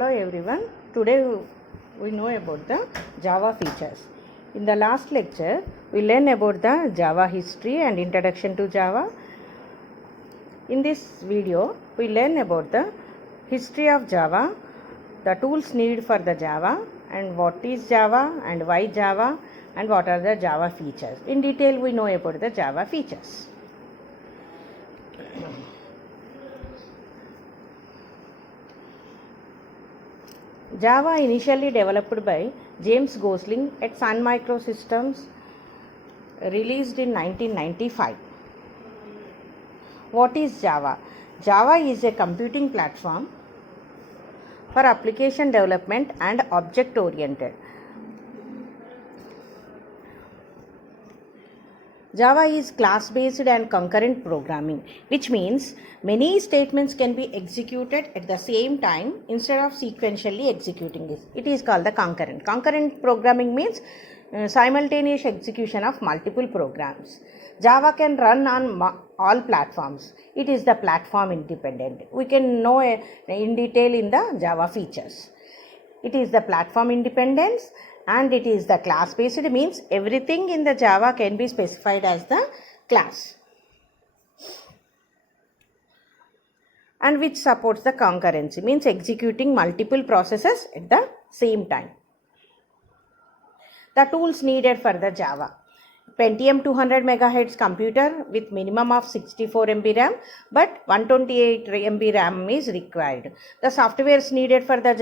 Hello everyone. Today we know about the Java features. In the last lecture, we learned about the Java history and introduction to Java. In this video, we learn about the history of Java, the tools needed for the Java, and what is Java and why Java, and what are the Java features. In detail, we know about the Java features. Java initially developed by James Gosling at Sun Microsystems, released in 1995. What is Java? Java is a computing platform for application development and object-oriented. Java is class-based and concurrent programming, which means many statements can be executed at the same time instead of sequentially executing it. It is called the concurrent. Concurrent programming means simultaneous execution of multiple programs. Java can run on all platforms. It is the platform independent. We can know in detail in the Java features. It is the platform independence and it is the class based. It means everything in the Java can be specified as the class, and which supports the concurrency, means executing multiple processes at the same time. The tools needed for the Java: Pentium 200 MHz computer with minimum of 64 MB RAM, but 128 MB RAM is required. The softwares needed for the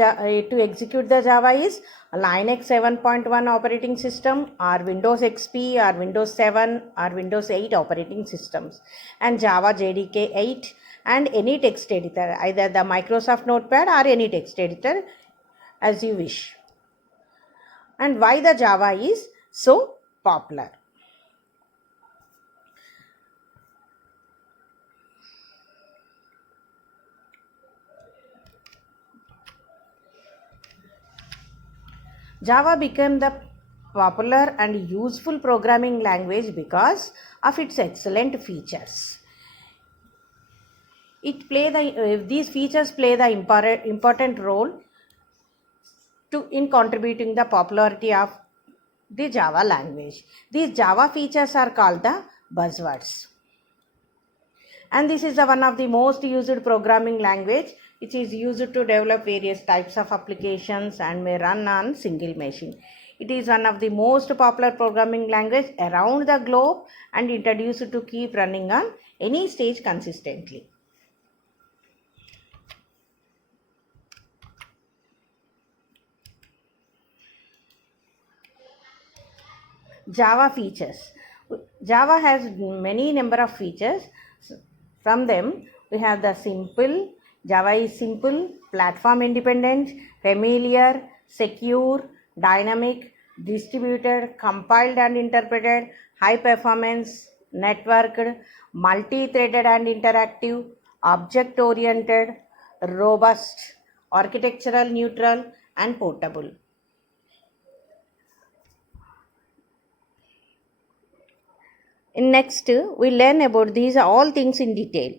to execute the Java is Linux 7.1 operating system, or Windows XP, or Windows 7, or Windows 8 operating systems, and Java JDK 8, and any text editor, either the Microsoft Notepad or any text editor as you wish. And why the Java is so popular? Java became the popular and useful programming language because of its excellent features. These features play the important role in contributing the popularity of the Java language. These Java features are called the buzzwords. And this is one of the most used programming language, which is used to develop various types of applications and may run on single machine. It is one of the most popular programming language around the globe and introduced to keep running on any stage consistently. Java features. Java has many number of features. From them, we have the simple. Java is simple, platform independent, familiar, secure, dynamic, distributed, compiled and interpreted, high performance, networked, multi-threaded and interactive, object oriented, robust, architectural neutral, and portable. In next, we learn about these all things in detail.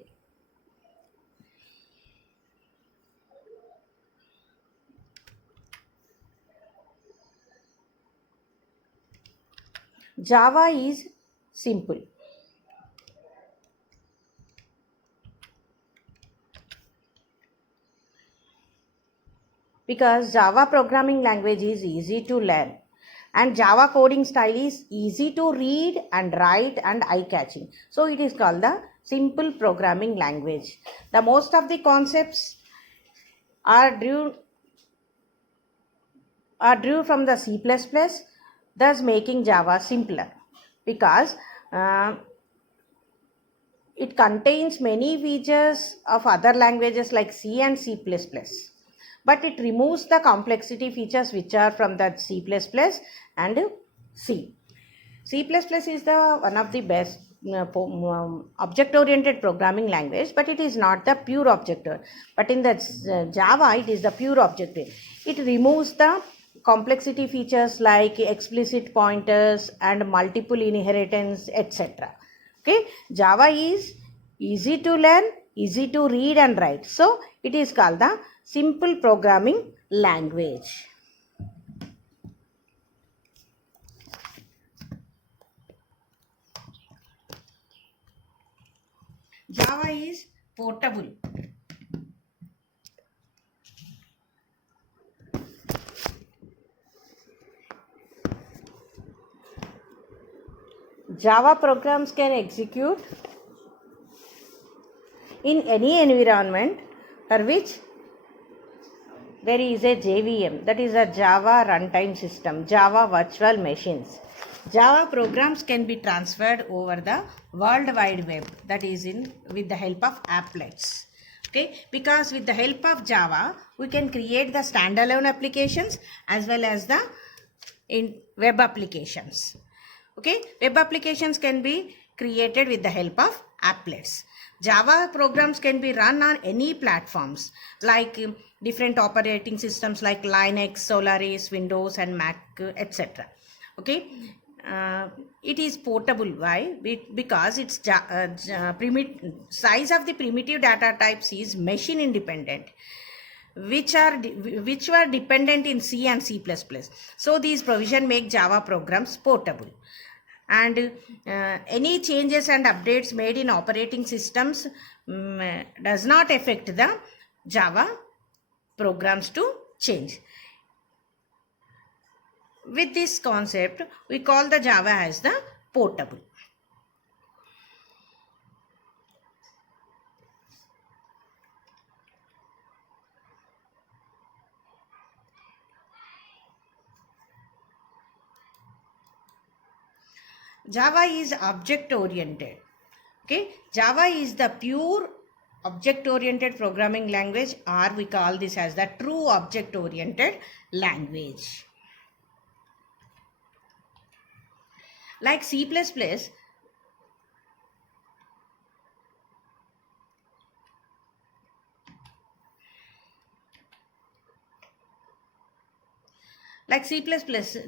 Java is simple. Because Java programming language is easy to learn, and Java coding style is easy to read and write and eye-catching. So it is called the simple programming language. The most of the concepts are drew from the C++, thus making Java simpler, because it contains many features of other languages like C and C++. But it removes the complexity features which are from the C++ and C. C++ is one of the best object-oriented programming language, but it is not the pure object. But in the Java, it is the pure object. It removes the complexity features like explicit pointers and multiple inheritance, etc. Okay, Java is easy to learn, easy to read and write. So it is called the simple programming language. Java is portable. Java programs can execute in any environment for which there is a JVM, that is a Java Runtime System, Java Virtual Machines. Java programs can be transferred over the World Wide Web, that is with the help of applets. Okay, because with the help of Java, we can create the standalone applications as well as the web applications. Okay, web applications can be created with the help of applets. Java programs can be run on any platforms like different operating systems like Linux, Solaris, Windows and Mac, etc. Okay, it is portable. Why? Because its size of the primitive data types is machine independent, which were dependent in C and C++. So these provision make Java programs portable. And any changes and updates made in operating systems does not affect the Java programs to change. With this concept, we call the Java as the portable. Java is object oriented. Okay, Java is the pure object oriented programming language, or we call this as the true object oriented language. Like C++,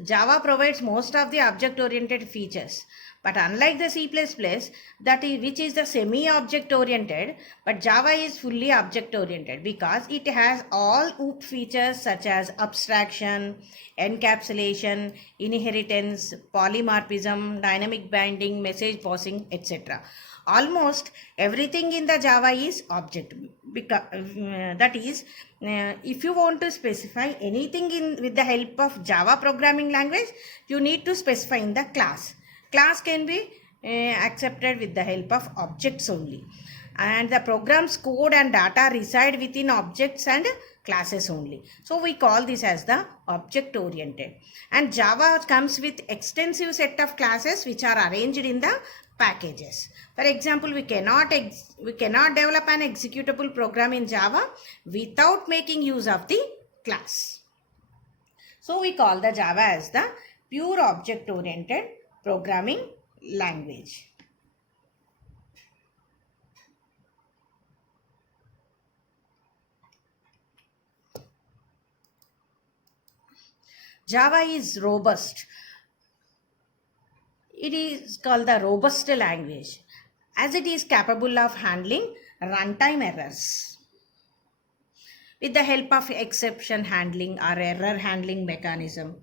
Java provides most of the object-oriented features. But unlike the C++, which is the semi-object-oriented, but Java is fully object-oriented because it has all OOP features such as abstraction, encapsulation, inheritance, polymorphism, dynamic binding, message passing, etc. Almost everything in the Java is object. That is, if you want to specify anything with the help of Java programming language, you need to specify in the class. Class can be accepted with the help of objects only. And the program's code and data reside within objects and classes only. So we call this as the object oriented. And Java comes with extensive set of classes which are arranged in the packages. For example, we cannot develop an executable program in Java without making use of the class. So we call the Java as the pure object oriented programming language. Java is robust. It is called the robust language as it is capable of handling runtime errors with the help of exception handling or error handling mechanism.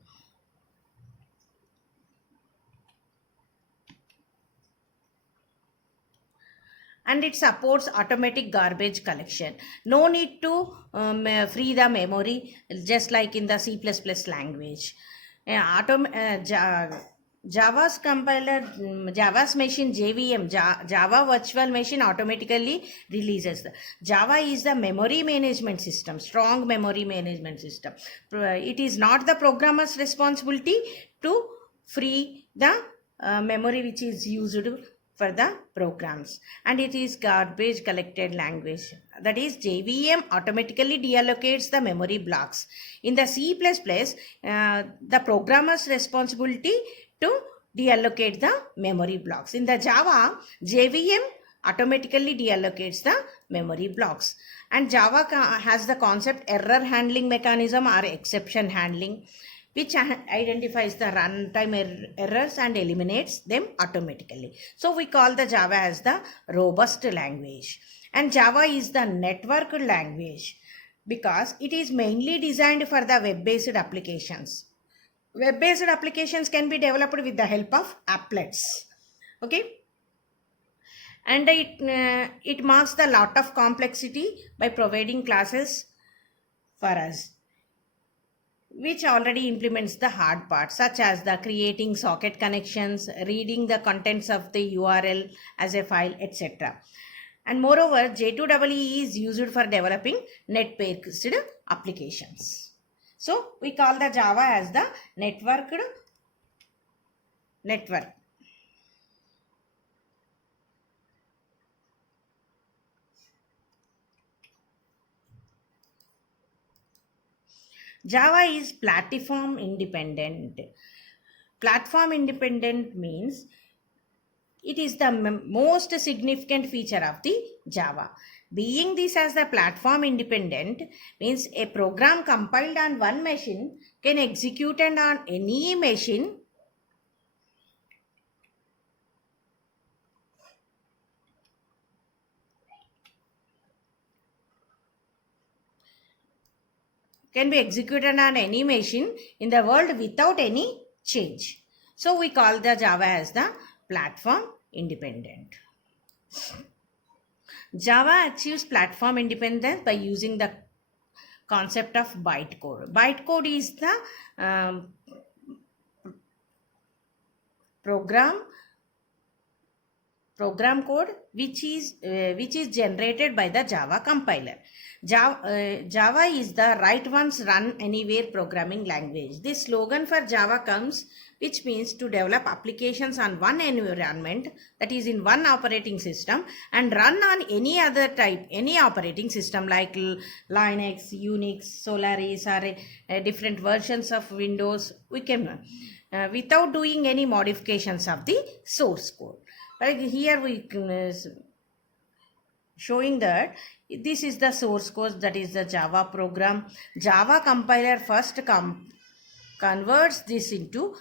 And it supports automatic garbage collection. No need to free the memory, just like in the C++ language. Java's compiler, Java's machine JVM, Java Virtual Machine automatically releases. Java is the memory management system, strong memory management system. It is not the programmer's responsibility to free the memory which is used for the programs, and it is garbage collected language. That is, JVM automatically deallocates the memory blocks. In the C++, the programmer's responsibility to deallocate the memory blocks. In the Java, JVM automatically deallocates the memory blocks. And Java has the concept error handling mechanism or exception handling, which identifies the runtime errors and eliminates them automatically. So we call the Java as the robust language. And Java is the networked language. because it is mainly designed for the web-based applications. Web-based applications can be developed with the help of applets. Okay, and it marks the lot of complexity by providing classes for us, which already implements the hard part, such as the creating socket connections, reading the contents of the URL as a file, etc. And moreover, J2EE is used for developing net-based applications. So we call the Java as the network. Java is platform independent. Platform independent means it is the most significant feature of the Java. Being this as the platform independent means a program compiled on one machine can execute on any machine can be executed on any machine in the world without any change. So we call the Java as the platform independent. Java achieves platform independence by using the concept of bytecode. Bytecode is the program code which is generated by the Java compiler. Java is the right one's run anywhere programming language. This slogan for Java comes, which means to develop applications on one environment, that is in one operating system, and run on any other type, any operating system like Linux, Unix, Solaris, or different versions of Windows. We can without doing any modifications of the source code. Like here we can showing that this is the source code, that is the Java program. Java compiler first converts this into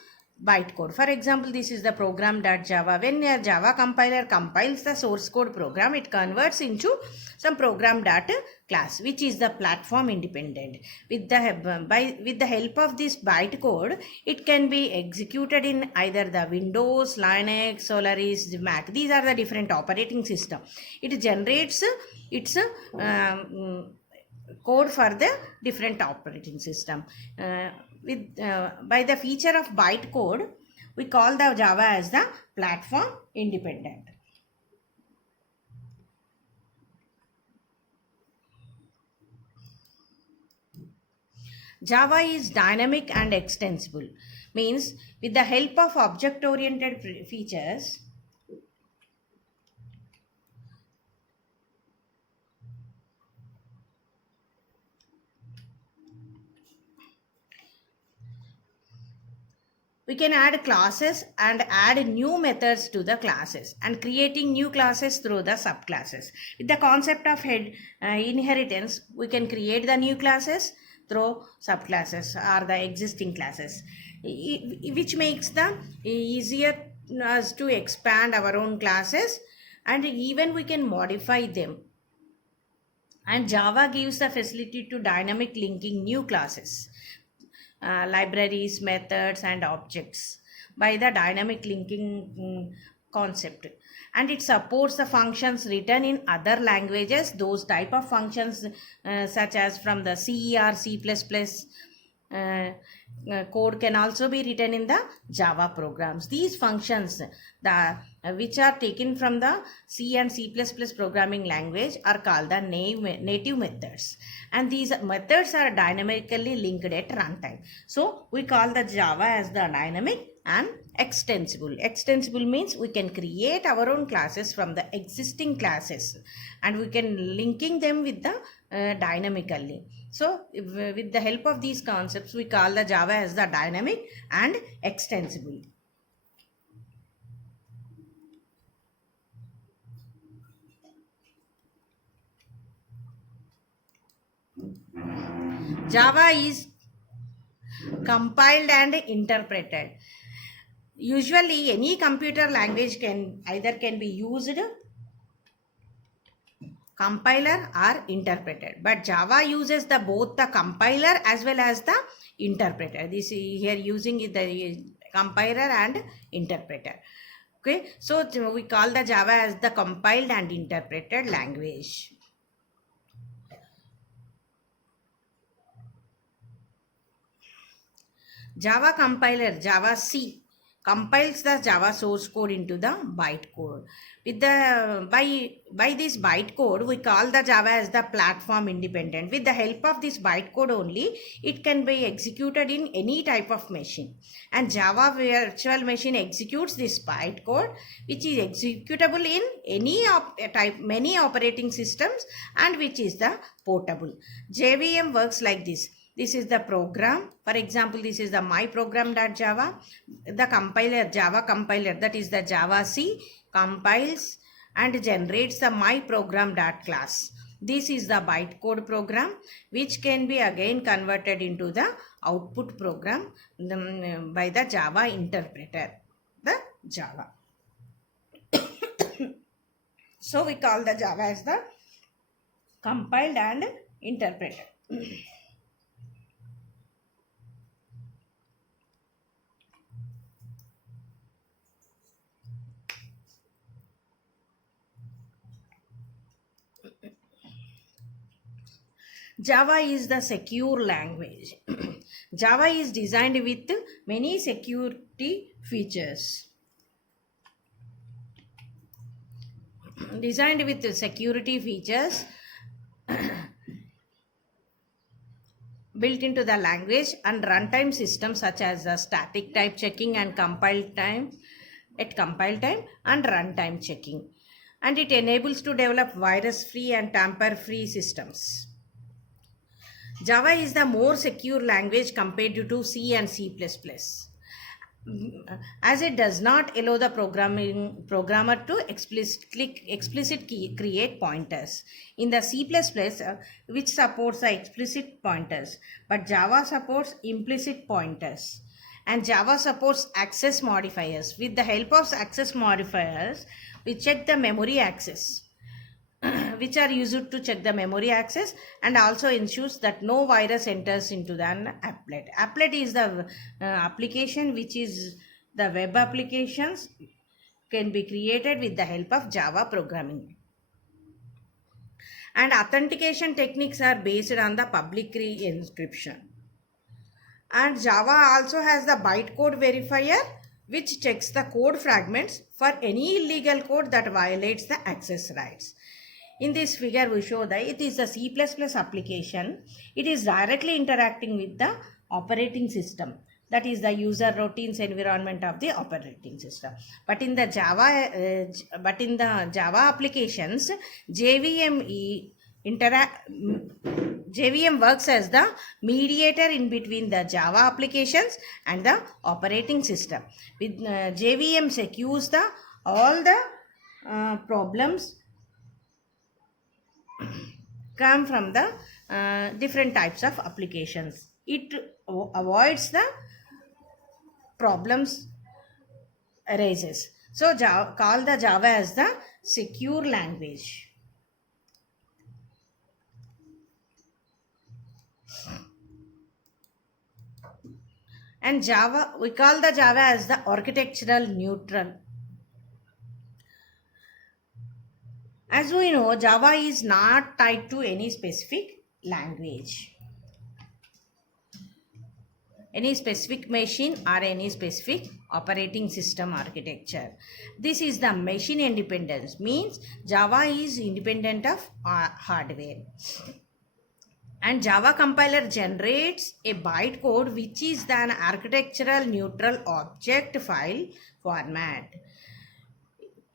bytecode. For example, this is the program.java. When a Java compiler compiles the source code program, it converts into some program.class, which is the platform independent. With the help of this bytecode, it can be executed in either the Windows, Linux, Solaris, Mac. These are the different operating system. It generates its code for the different operating system. By the feature of bytecode, we call the Java as the platform independent. Java is dynamic and extensible, means with the help of object-oriented features, we can add classes and add new methods to the classes and creating new classes through the subclasses. With the concept of inheritance, we can create the new classes through subclasses or the existing classes, which makes them easier as to expand our own classes, and even we can modify them. And Java gives the facility to dynamic linking new classes, libraries, methods, and objects by the dynamic linking concept. And it supports the functions written in other languages, those type of functions such as from the C or C++. Code can also be written in the Java programs. These functions, which are taken from the C and C++ programming language, are called the native methods, and these methods are dynamically linked at runtime. So we call the Java as the dynamic and extensible. Extensible means we can create our own classes from the existing classes, and we can linking them with the dynamically. So with the help of these concepts, we call the Java as the dynamic and extensible. Java is compiled and interpreted. Usually any computer language can be used compiler or interpreter. But Java uses the both the compiler as well as the interpreter. This here using the compiler and interpreter. Okay, so we call the Java as the compiled and interpreted language. Java compiler, Java C, compiles the Java source code into the bytecode. With the by this bytecode, we call the Java as the platform independent. With the help of this bytecode only, it can be executed in any type of machine. And Java virtual machine executes this bytecode, which is executable in many operating systems, and which is the portable. JVM works like this. This is the program. For example, this is the my program.java. The compiler, Java compiler, that is the Java C, compiles and generates the my program.class. This is the bytecode program, which can be again converted into the output program by the Java interpreter, the Java. So we call the Java as the compiled and interpreted. Java is the secure language. Java is designed with many security features. Designed with security features built into the language and runtime systems such as the static type checking and compile time and runtime checking. And it enables to develop virus-free and tamper-free systems. Java is the more secure language compared to C and C++, as it does not allow the programmer to explicitly create pointers. In the C++, which supports the explicit pointers, but Java supports implicit pointers. And Java supports access modifiers. With the help of access modifiers, we check the memory access, which are used to check the memory access, and also ensures that no virus enters into the applet. Applet is the application which is the web applications can be created with the help of Java programming. And authentication techniques are based on the public key encryption. And Java also has the bytecode verifier, which checks the code fragments for any illegal code that violates the access rights. In this figure, we show that it is a C++ application. It is directly interacting with the operating system. That is the user routines environment of the operating system. But in the Java applications, JVM works as the mediator in between the Java applications and the operating system. With JVM secures all the problems come from the different types of applications. It avoids the problems arises. So call the Java as the secure language. And we call the Java as the architectural neutral. As we know, Java is not tied to any specific language, any specific machine, or any specific operating system architecture. This is the machine independence, means Java is independent of hardware. And Java compiler generates a bytecode which is an architectural neutral object file format.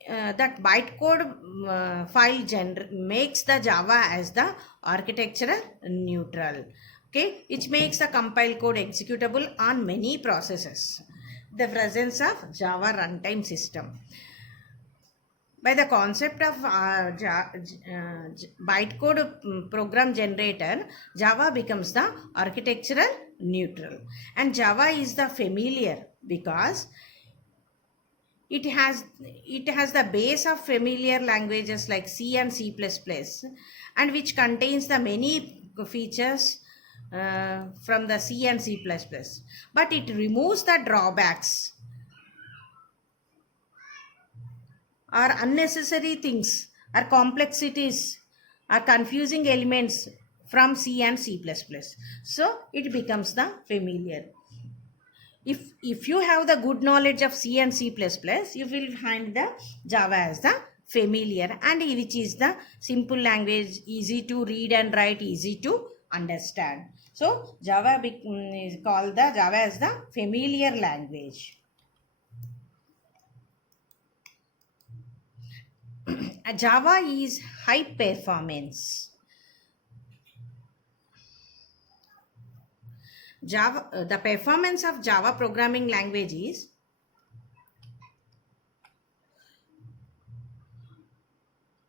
That bytecode file makes the Java as the architectural neutral, okay, which makes the compile code executable on many processes. The presence of Java runtime system. By the concept of bytecode program generator, Java becomes the architectural neutral. And Java is the familiar because it has the base of familiar languages like C and C++, and which contains the many features from the C and C++, but it removes the drawbacks or unnecessary things or complexities or confusing elements from C and C++. So it becomes the familiar. If you have the good knowledge of C and C++, you will find the Java as the familiar, and which is the simple language, easy to read and write, easy to understand. So Java is called the Java as the familiar language. Java is high performance. The performance of Java programming language is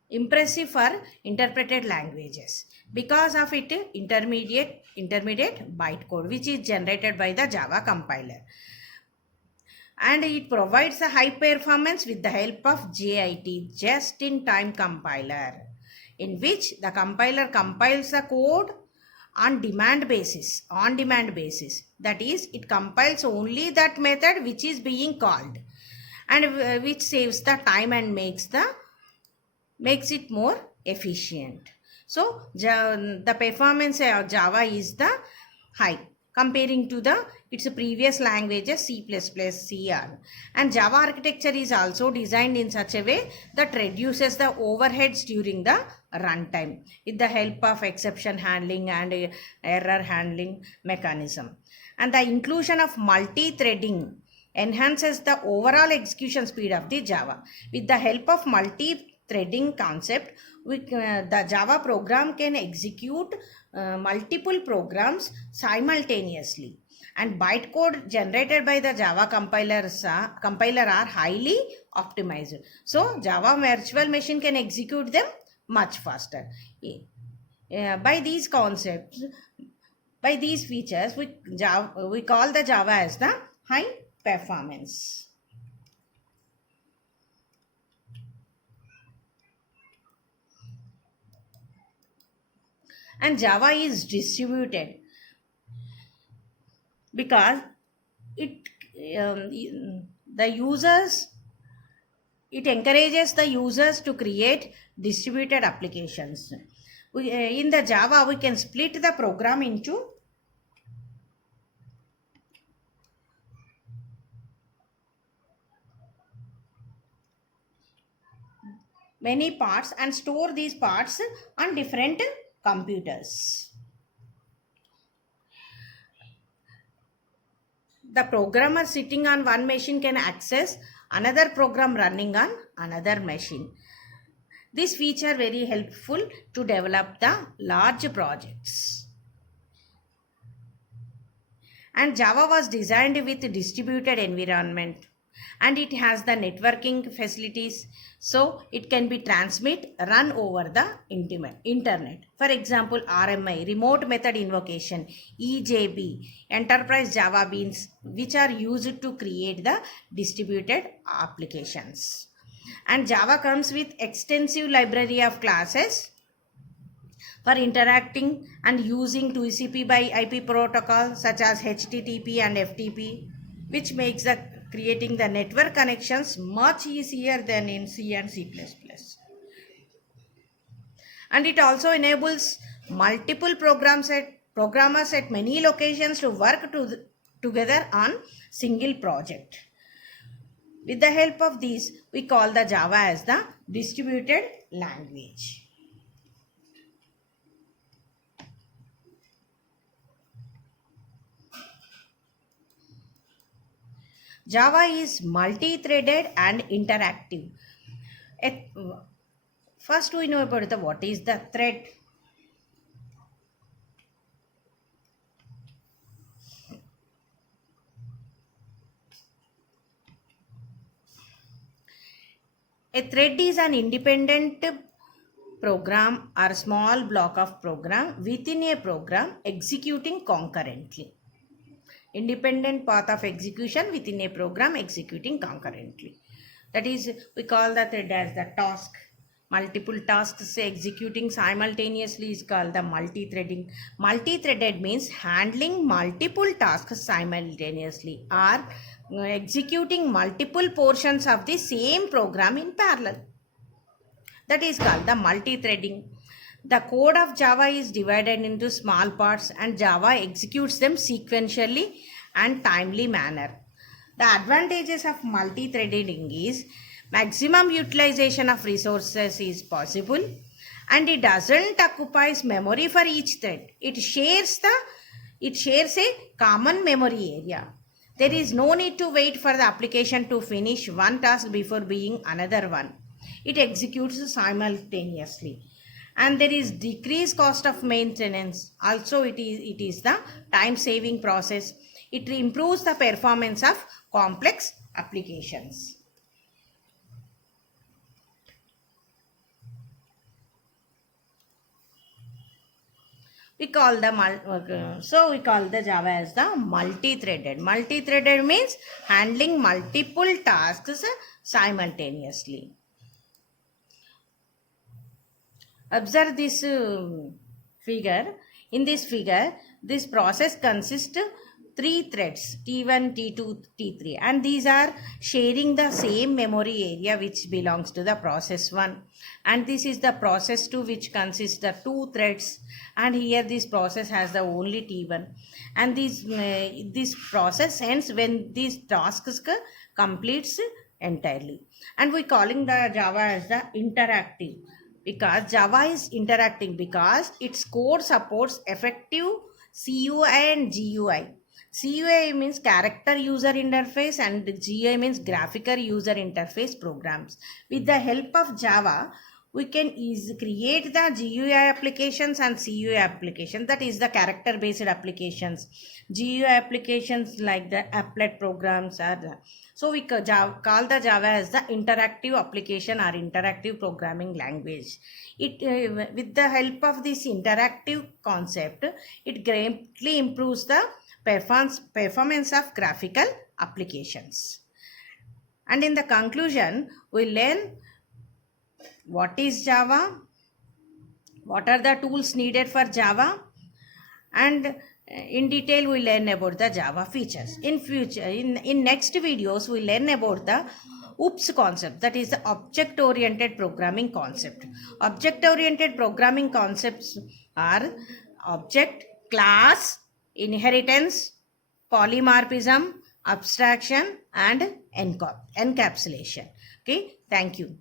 impressive for interpreted languages because of it intermediate bytecode which is generated by the Java compiler, and it provides a high performance with the help of JIT, just in time compiler, in which the compiler compiles the code on demand basis. That is, it compiles only that method which is being called, and which saves the time and makes it more efficient. So the performance of Java is the high comparing to its previous languages C++, C++, and Java architecture is also designed in such a way that reduces the overheads during the runtime with the help of exception handling and error handling mechanism. And the inclusion of multi-threading enhances the overall execution speed of the Java. With the help of multi-threading concept, the Java program can execute multiple programs simultaneously, and bytecode generated by the Java compiler are highly optimized. So Java virtual machine can execute them much faster. By these concepts, by these features, we call the Java as the high performance. And Java is distributed because it encourages the users to create distributed applications. In the Java, we can split the program into many parts and store these parts on different computers. The programmer sitting on one machine can access another program running on another machine. This feature very helpful to develop the large projects. And Java was designed with distributed environment, and it has the networking facilities, so it can be run over the internet. For example, RMI, remote method invocation, EJB, enterprise Java beans, which are used to create the distributed applications. And Java comes with extensive library of classes for interacting and using TCP by IP protocol such as HTTP and FTP, which makes creating the network connections much easier than in C and C++. And it also enables multiple programmers at many locations to work together on single project. With the help of these, we call the Java as the distributed language. Java is multi-threaded and interactive. First, we know about what is the thread. A thread is an independent program or small block of program within a program executing concurrently. Independent path of execution within a program executing concurrently. That is, we call the thread as the task. Multiple tasks executing simultaneously is called the multi-threading. Multi-threaded means handling multiple tasks simultaneously or executing multiple portions of the same program in parallel. That is called the multi-threading. The code of Java is divided into small parts and Java executes them sequentially and timely manner. The advantages of multi-threading is maximum utilization of resources is possible and it doesn't occupy memory for each thread. It shares a common memory area. There is no need to wait for the application to finish one task before being another one. It executes simultaneously and there is decreased cost of maintenance. Also it is the time saving process. It improves the performance of complex applications. We call the Java as the multi-threaded. Multi-threaded means handling multiple tasks simultaneously. Observe this figure. In this figure, this process consists three threads, T1, T2, T3, and these are sharing the same memory area which belongs to the process 1, and this is the process 2 which consists the two threads, and here this process has the only T1, and this process ends when these tasks completes entirely, and we calling the Java as the interactive, because Java is interacting because its code supports effective CUI and GUI. CUI means character user interface and GUI means graphical user interface programs. With the help of Java, we can create the GUI applications and CUI applications, that is the character based applications. GUI applications like the applet programs are the, so we call the Java as the interactive application or interactive programming language. It with the help of this interactive concept, it greatly improves the performance of graphical applications. And in the conclusion, we learn what is Java, what are the tools needed for Java, and in detail we learn about the Java features. In next videos we learn about the OOPS concept, that is the object oriented programming concept. Object oriented programming concepts are object, class, inheritance, polymorphism, abstraction, and encapsulation. Okay, thank you.